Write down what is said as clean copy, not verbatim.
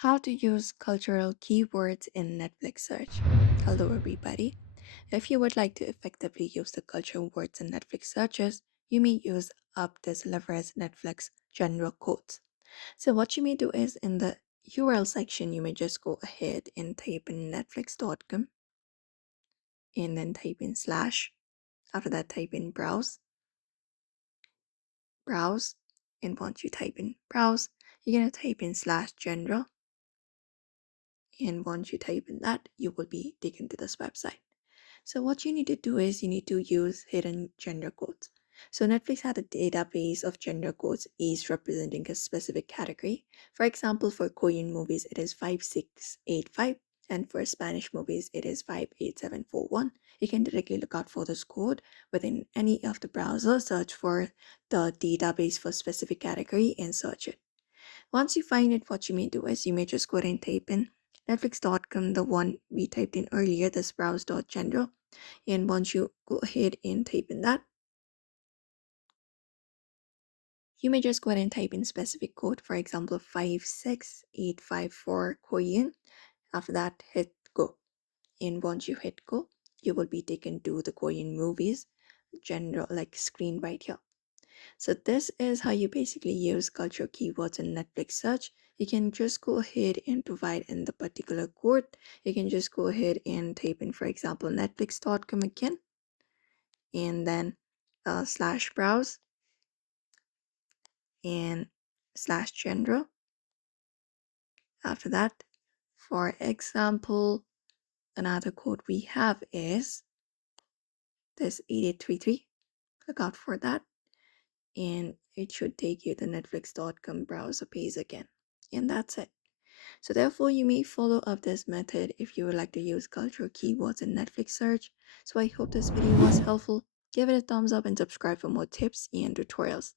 How to use cultural keywords in Netflix search. Hello, everybody. If you would like to effectively use the cultural words in Netflix searches, you may use up this leverage Netflix general codes. So, what you may do is in the URL section, you may just go ahead and type in netflix.com and then type in slash. After that, type in browse. And once you type in browse, you're going to type in slash general, and once you type in that, you will be taken to this website. So what you need to do is you need to use hidden gender codes. So Netflix had a database of gender codes, each representing a specific category. For example, for Korean movies it is 5685, and for Spanish movies it is 58741. You can directly look out for this code within any of the browsers, search for the database for specific category and search it. Once you find it, what you may do is you may just go ahead and type in netflix.com, the one we typed in earlier, this browse.gender. And once you go ahead and type in that, you may just go ahead and type in specific code, for example, 56854 Korean. After that, hit go. And once you hit go, you will be taken to the Korean movies general like screen right here. So this is how you basically use cultural keywords in Netflix search. You can just go ahead and provide in the particular code. You can just go ahead and type in, for example, netflix.com again, and then slash browse and slash general. After that, for example, another code we have is this 8833. Look out for that, and it should take you to netflix.com browser page again. And that's it. So therefore, you may follow up this method if you would like to use cultural keywords in Netflix search. So I hope this video was helpful. Give it a thumbs up and subscribe for more tips and tutorials.